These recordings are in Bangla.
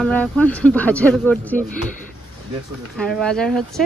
আমরা এখন বাজার করছি, আর বাজার হচ্ছে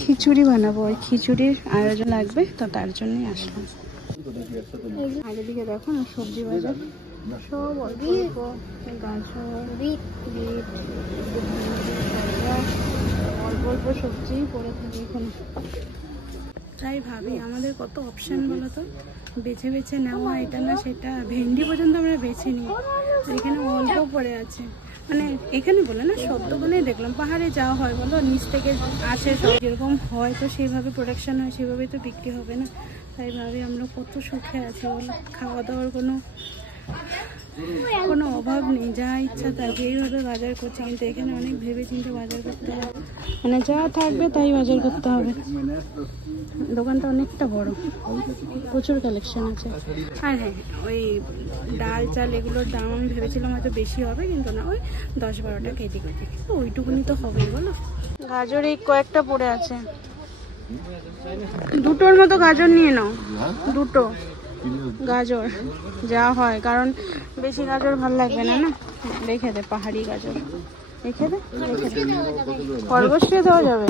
খিচুড়ি বানাবো। ওই খিচুড়ির আয়োজন লাগবে, তো তার জন্যই আসলাম। আর এদিকে দেখো না সবজি বাজার, সব অল্প গাজর, বিট, অল্প অল্প সবজি পড়ে থাকে এখানে। তাই ভাবি আমাদের কত অপশান বলো তো, বেছে বেছে নেওয়া, এটা না সেটা। ভেন্ডি পর্যন্ত আমরা বেছে নিই, এখানে অল্প পড়ে আছে। মানে এখানে বলে না সব দোকানেই দেখলাম, পাহাড়ে যাওয়া হয় বলো, নিচ থেকে আসে সব, যেরকম হয় তো সেইভাবে প্রোডাকশন হয়, সেভাবেই তো বিক্রি হবে না। তাই ভাবি আমরা কত সুখে আছি বলো, খাওয়া দাওয়ার কোনো অভাব নেই, যা ইচ্ছা থাকে এইভাবে বাজার করছি। কিন্তু এখানে অনেক ভেবে চিন্তে বাজার করতে হবে, মানে যা থাকবে তাই বাজার করতে হবে। দোকানটা অনেকটা বড়, প্রচুর কালেকশন আছে। আর হ্যাঁ, ওই ডাল চাল এগুলোর দাম আমি ভেবেছিলাম হয়তো বেশি হবে, কিন্তু না, ওই 10-12 কেজি কেজি, ওইটুকুনি তো হবেই বলো। গাজর এই কয়েকটা পড়ে আছে, দুটোর মতো গাজর নিয়ে নাও, দুটো গাজর যা হয়, কারণ বেশি গাজর ভালো লাগবে না। না রেখে দে, পাহাড়ি গাজর রেখে দে, খরগোশ দিয়ে দেওয়া যাবে।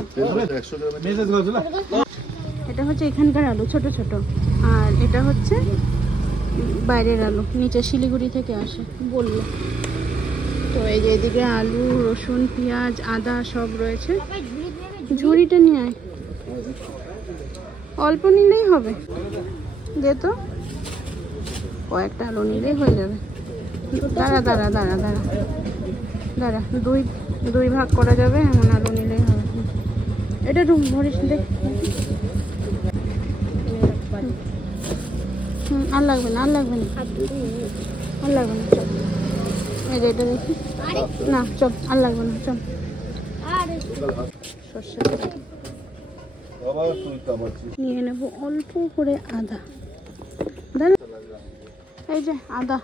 এটা হচ্ছে এখানকার আলু, ছোট ছোট, আর এটা হচ্ছে বাইরের আলু, নিচে শিলিগুড়ি থেকে আসে বললো। তো এই যে এদিকে আলু, রসুন, পেঁয়াজ, আদা সব রয়েছে। ঝুড়িটা নিয়ে আয়, অল্প নিলেই হবে, দে তো, কয়েকটা আলু নিলেই হয়ে যাবে। দাঁড়া দাঁড়া দাঁড়া দাঁড়া দাঁড়া, দুই ভাগ করা যাবে, এমন আলু নিলেই হবে। এটা রুম ভরিস দেখ, আর লাগবে না, আর লাগবে না, আর লাগবে না, চল। এই যে এটা দেখি, না চল, আর লাগবে না, চল। সর্ষে নিয়ে নেবো অল্প করে আদা, এই যে আদা,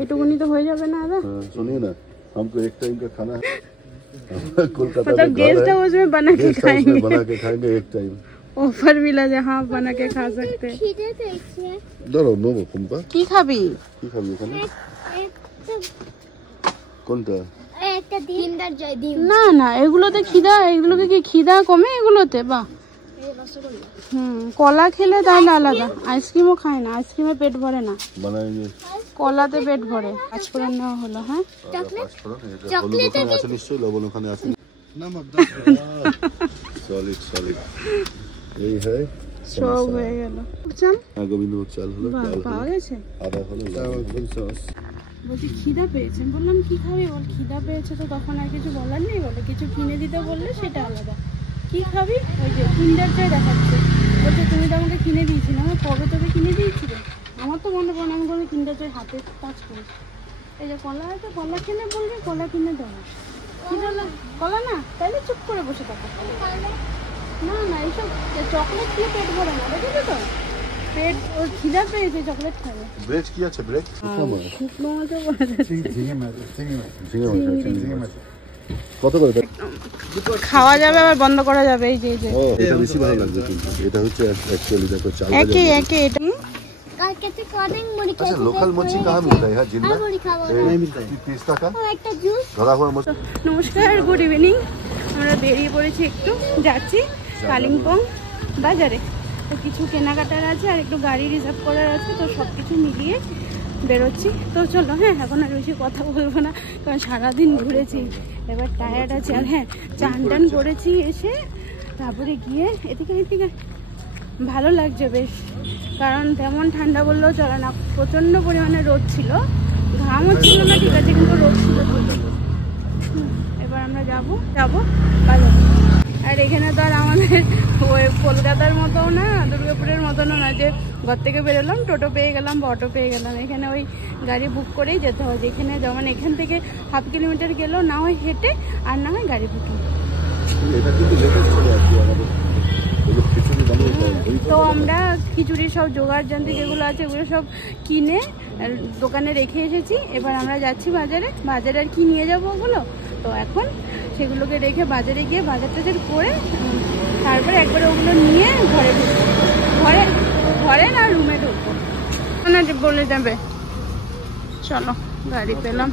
এটুকুনি তো হয়ে যাবে না আদা। सुनिए ना, हमको एक टाइम का खाना है, मतलब गेस्ट हाउस में बना के खाएंगे एक टाइम, ऑफर मिला যে हाँ बना के खा सकते। ধরো নেবো কোনটা, কি খাবি এখানে কোনটা? একটা কিন্ডার জয় ডিম। না না, এগুলোতে খিদা, এগুলোকে কি খিদা কমে এগুলোতে? বাহ, কলা খেলে তাহলে আলাদা, আইসক্রিমও খায় না, আইসক্রিমে পেট ভরে না, কলাতে পেট ভরে। পাঁচফোড়ন নেওয়া হলো। হ্যাঁ, চকলেট আছে নিশ্চয়ই, লবণ ওখানে আছে, সলিড সলিড, এই হয় সব হয়ে গেল। চাল, হ্যাঁ গোবিন্দভোগ চাল হলো, পাওয়া গেছে। আদা হলো, লবণ সস। বলছি খিদা পেয়েছে, বললাম কি খাবি, বল খিদা পেয়েছে, তো তখন আর কিছু বলার নেই, বলে কিছু কিনে দিতে বললে সেটা আলাদা। কি খাবি? ওই যে কিন্ডার জয় দেখাচ্ছে, বলছে তুমি তো আমাকে কিনে দিয়েছিলে। আমার কবে তোকে কিনে দিয়েছিলে? আমার তো মনে পড়ে, আমি কোনো কিন্ডার জয় হাতে কাজ করেছি। এই যে কলা আছে, কলা কিনে বলবি, কলা কিনে দেবো। খিদা কলা না, তাহলে চুপ করে বসে থাকো। না না, এইসব চকলেট দিয়ে পেট ভরে না, দেখেছো তো? পেট, ওর খিদা পেয়েছে, চকলেট খাবে। ব্রেড কি আছে? ব্রেড শুকনো মাছও পাওয়া যাচ্ছে। কত করে? খাওয়া যাবে আবার বন্ধ করা যাবে। এই যে এটা বেশি ভালো লাগবে, কিন্তু এটা হচ্ছে অ্যাকচুয়ালি দেখো চাল একে একে এটা कहते कॉर्निंग मुड़ी अच्छा लोकल मच्छी कहाँ मिलता है यहाँ जिंदा? मुड़ी खावा नहीं मिलता है। 30 টাকা और एक जूस ধরা हुआ मच्छी। নমস্কার, গুড ইভিনিং। আমরা বেরিয়ে পড়েছি, একটু যাচ্ছি কালিম্পং বাজারে। তো কিছু কেনাকাটার আছে, আর একটু গাড়ি রিজার্ভ করার আছে, তো সব কিছু মিলিয়ে বেরোচ্ছি। তো চলো, হ্যাঁ এখন আর বেশি কথা বলবো না, কারণ সারাদিন ঘুরেছি, এবার টায়ার্ড আছে। আর হ্যাঁ, চান টান করেছি এসে, তারপরে গিয়ে এদিকে ভালো লাগছে বেশ, কারণ তেমন ঠান্ডা বললেও চলে না, প্রচণ্ড পরিমাণে রোদ ছিল, ঘাম হচ্ছিল না ঠিক আছে, কিন্তু রোদ ছিল। এবার আমরা যাবো বাজারে। আর এখানে তো আর আমাদের ওই কলকাতার মতো না, দুর্গাপুরের মতনও না যে ঘর থেকে বেরোলাম, টোটো পেয়ে গেলাম বা অটো পেয়ে গেলাম। এখানে ওই গাড়ি বুক করেই যেতে হয়, যেখানে যেমন এখান থেকে ½ কিলোমিটার গেলেও না হয় হেঁটে, আর না হয় গাড়ি বুকিং। তো আমরা খিচুড়ির সব জোগাড় যন্ত্র যেগুলো আছে ওগুলো সব কিনে দোকানে রেখে এসেছি। এবার আমরা যাচ্ছি বাজারে আর কি নিয়ে যাবো ওগুলো, তো এখন সেগুলোকে রেখে বাজারে গিয়ে বাজার টাজার করে তারপরে একবারে ওগুলো নিয়ে ঘরে ঢুকবো, ঘরে না রুমে ঢুকবো। বলে যাবে চলো গাড়ি পেলাম।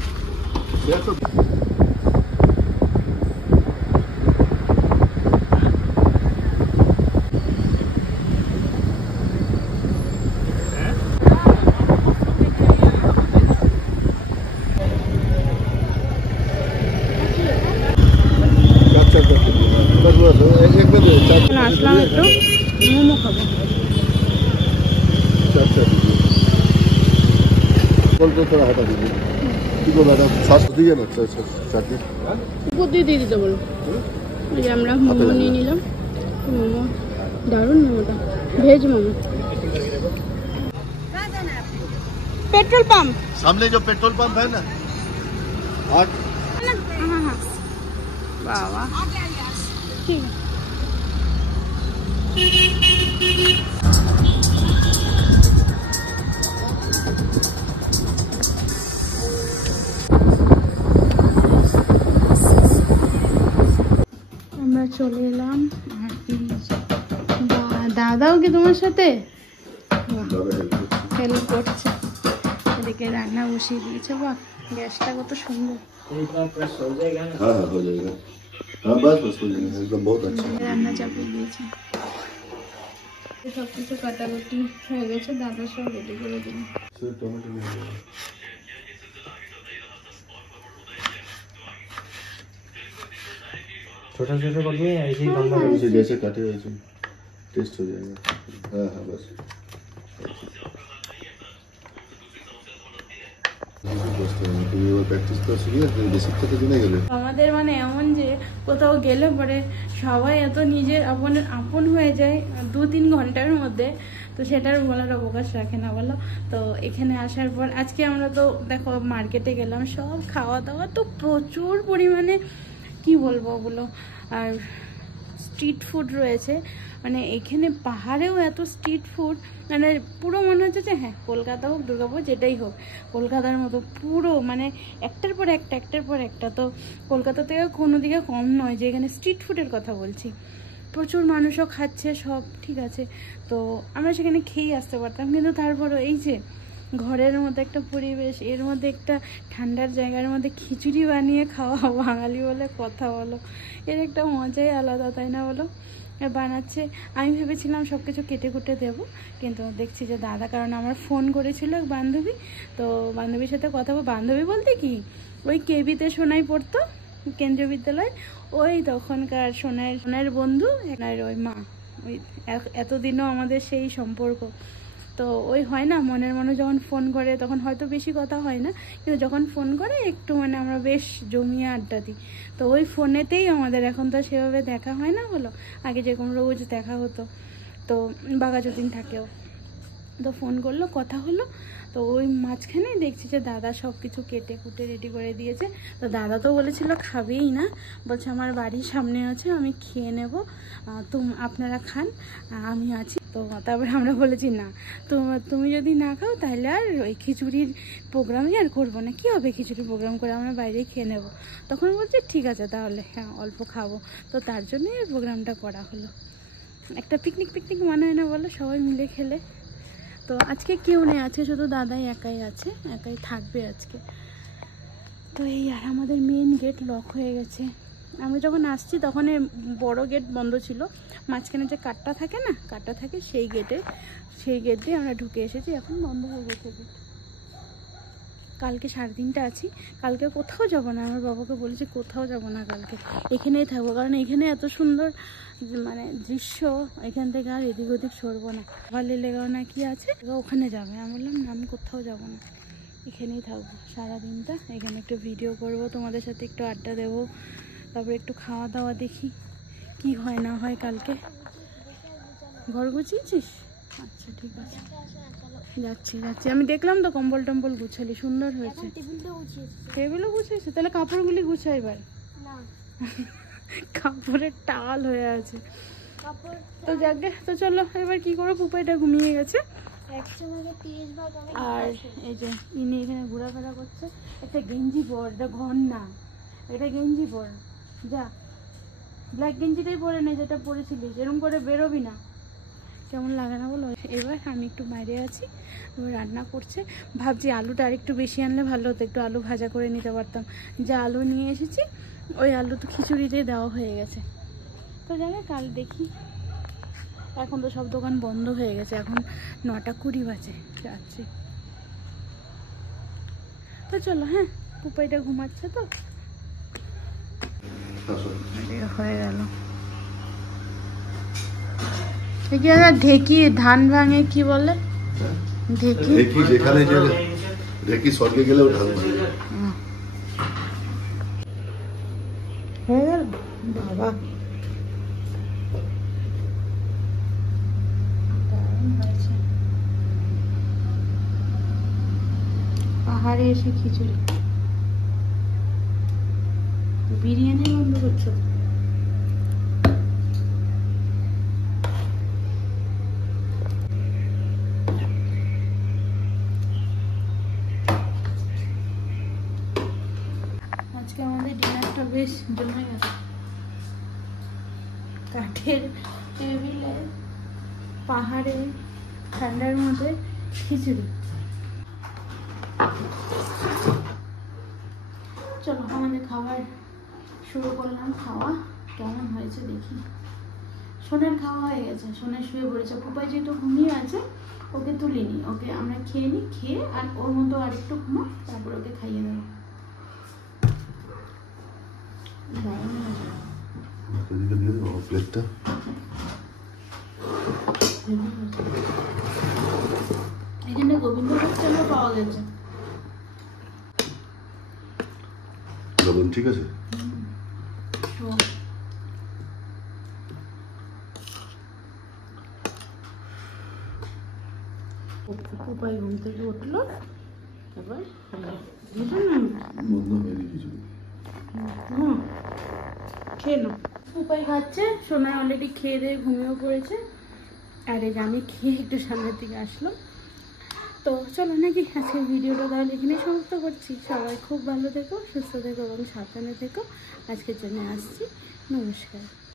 আসলাম একটু মোমো খাবো। थोड़ा हटा दीजिए सॉस दीजिए ना चटनी উপর দিয়ে দিয়ে দিতে বলো। এই যে আমরা মোমো নিয়ে নিলাম। মোমো দারুণ মোমোটা, ভেজ মোমো। पेट्रोल पंप सामने जो पेट्रोल पंप है ना हाँ हाँ बाबा ठीक है। আমরা চলে এলাম আর দাদাও কি তোমার সাথে হেল্প করছে। এদিকে রান্না বসিয়ে দিয়েছে। বাহ গ্যাসটা কত সুন্দর। हाँ हो जाएगा हाँ बस बस हो जाएगा एकदम बहुत अच्छा রান্না চাপিয়ে দিয়েছে। সব কিছু কাটাকুটি হয়ে গেছে, দাদা সব রেডি করে দিন। टमाटो छोटा छोटा कर दिए ऐसे ही लंबा ऐसे जैसे काटे वैसे टेस्ट हो जाएगा हाँ हाँ बस আমাদের মানে এমন যে কোথাও গেলে পরে সবাই এত নিজের আপন হয়ে যায় 2-3 ঘন্টার মধ্যে, তো সেটার বলার অবকাশ রাখে না বলো। তো এখানে আসার পর আজকে আমরা তো দেখো মার্কেটে গেলাম, সব খাওয়া দাওয়া তো প্রচুর পরিমাণে, কি বলবো বলো। আর স্ট্রিট ফুড রয়েছে, মানে এখানে পাহাড়েও এত স্ট্রিট ফুড, মানে পুরো মনে হচ্ছে যে হ্যাঁ কলকাতা হোক দুর্গাপুর যেটাই হোক কলকাতার মতো পুরো মানে একটার পর একটা। তো কলকাতা থেকে কোনো দিকে কম নয় যে এখানে স্ট্রিট ফুডের কথা বলছি। প্রচুর মানুষও খাচ্ছে, সব ঠিক আছে। তো আমরা সেখানে খেয়েই আসতে পারতাম, কিন্তু তারপরও এই যে ঘরের মধ্যে একটা পরিবেশ, এর মধ্যে একটা ঠান্ডার জায়গার মধ্যে খিচুড়ি বানিয়ে খাওয়া, বাঙালি বলে কথা বলো, এর একটা মজাই আলাদা, তাই না বলো। বানাচ্ছে, আমি ভেবেছিলাম সব কিছু কেটে কুটে দেবো, কিন্তু দেখছি যে দাদা, কারণ আমার ফোন করেছিল এক বান্ধবী, তো বান্ধবীর সাথে কথা বল, বান্ধবী বলতে কি ওই কেবিতে সোনাই পড়তো কেন্দ্রীয় বিদ্যালয়, ওই তখনকার সোনার বন্ধু ওই মা, ওই এতদিনও আমাদের সেই সম্পর্ক। তো ওই হয় না মনের মানুষ যখন ফোন করে তখন হয়তো বেশি কথা হয় না, কিন্তু যখন ফোন করে একটু মানে আমরা বেশ জমিয়ে আড্ডা দিই। তো ওই ফোনেতেই আমাদের এখন তো সেভাবে দেখা হয় না বলো, আগে যেরকম রোজ দেখা হতো। তো বাঘাযতীন থাকেও, তো ফোন করলো, কথা হলো। তো ওই মাঝখানেই দেখছি যে দাদা সব কিছু কেটে কুটে রেডি করে দিয়েছে। তো দাদা তো বলেছিল খাবেই না, বলছে আমার বাড়ির সামনে আছে আমি খেয়ে নেব, আপনারা খান আমি আছি। তো তারপরে আমরা বলেছি না, তুমি যদি না খাও তাহলে আর ওই খিচুড়ির প্রোগ্রামই আর করবো না, কী হবে খিচুড়ির প্রোগ্রাম করে, আমরা বাইরেই খেয়ে নেব। তখন বলছে ঠিক আছে তাহলে, হ্যাঁ অল্প খাবো। তো তার জন্যই এই প্রোগ্রামটা করা হলো। একটা পিকনিক মনে হয় না বলো, সবাই মিলে খেলে। তো আজকে কেউ নেই, আছে শুধু দাদাই একাই আছে, একাই থাকবে আজকে। তো এই আর আমাদের মেন গেট লক হয়ে গেছে। আমি যখন আসছি তখন বড় গেট বন্ধ ছিল, মাঝখানে যে কাঠটা থাকে না, কাঠটা থাকে সেই গেট দিয়ে আমরা ঢুকে এসেছি, এখন বন্ধ হয়ে গেছে গেট। কালকে 3:30 আছি, কালকে কোথাও যাব না, আমার বাবাকে বলেছি কোথাও যাব না, কালকে এখানেই থাকবো, কারণ এখানে এত সুন্দর মানে দৃশ্য, এখান থেকে আর এদিক ওদিক সরবো না। ভালো লেগাও না কি আছে ওখানে যাবে, আমি বললাম না আমি কোথাও যাব না, এখানেই থাকবো সারাদিনটা, এখানে একটু ভিডিও করব, তোমাদের সাথে একটু আড্ডা দেবো, তারপরে একটু খাওয়া দাওয়া দেখি কি হয় না হয়। কালকে ঘর গুছিয়েছিস? আচ্ছা ঠিক আছে, যাচ্ছি। আমি দেখলাম তো কম্বল টম্বল গুছালি, সুন্দর হয়েছে। টেবিলও গুছিয়েছে, তাহলে কাপড়গুলি গুছাই এবার। কাপড়ের টাল হয়ে আছে। তো যাকে, তো চলো এবার কি করবো, পুপাইটা ঘুমিয়ে গেছে। আর এই যে ইনি এখানে ঘোরাফেরা করছে। একটা গেঞ্জি পর, এটা ঘর না, এটা গেঞ্জি পর, যা ব্ল্যাক গেঞ্জিটাই পরে নে যেটা পরেছিলিস, এরকম করে বেরোবি না। কেমন লাগে না বলো। এবার আমি একটু বাইরে আছি, এবার রান্না করছে। ভাবছি আলুটা আর একটু বেশি আনলে ভালো হতো, একটু আলু ভাজা করে নিতে পারতাম। যা আলু নিয়ে এসেছি ওই আলু তো খিচুড়িতেই দেওয়া হয়ে গেছে। তো জানে কাল দেখি, এখন তো সব দোকান বন্ধ হয়ে গেছে, এখন 9:20 বাজে রাত্রি। তো চলো, হ্যাঁ পুপাইটা ঘুমাচ্ছে তো হয়ে গেল। ঢেকি ধান ভাঙে কি বলে? ঢেকি যেখানে ঢেকি স্বর্গে গেলেও ধান হয়ে গেল বাবা। পাহাড়ে এসে খিচুড়ি, বিরিয়ানি বন্ধ করছো? আজকে আমাদের ডিনারটা বেশ জমে গেছে। কাঠের টেবিলে পাহাড়ে ঠান্ডার মধ্যে খিচুড়ি। চলো আমাদের খাবার শুরু করলাম। খাওয়া কেমন হয়েছে দেখি। সোনার খাওয়া হয়ে গেছে, সোনা শুয়ে পড়েছে। পুপাই যেহেতু ঘুমিয়ে আছে ওকে তুলিনি, ওকে আমরা খেয়ে নিই, খেয়ে আর ওর মতো আর একটু ঘুমা, তারপর ওকে খাইয়ে দেবো। প্লেটটা এখানে গোবিন্দভোগ চালও পাওয়া গেছে। লবণ ঠিক আছে? উপায় ঘুম থেকে উঠলো, এবার খেয়ে নো। উপায় খাচ্ছে, সোনা অলরেডি খেয়ে দিয়ে ঘুমিয়েও পড়েছে। আর এই যে আমি খেয়ে একটু সামনের দিকে আসলাম। তো চলো নাকি আজকের ভিডিওটা তাহলে এখানেই সমাপ্ত করছি। সবাই খুব ভালো থেকো, সুস্থ থেকো এবং সাবধানে থেকো। আজকের জন্য আসছি, নমস্কার।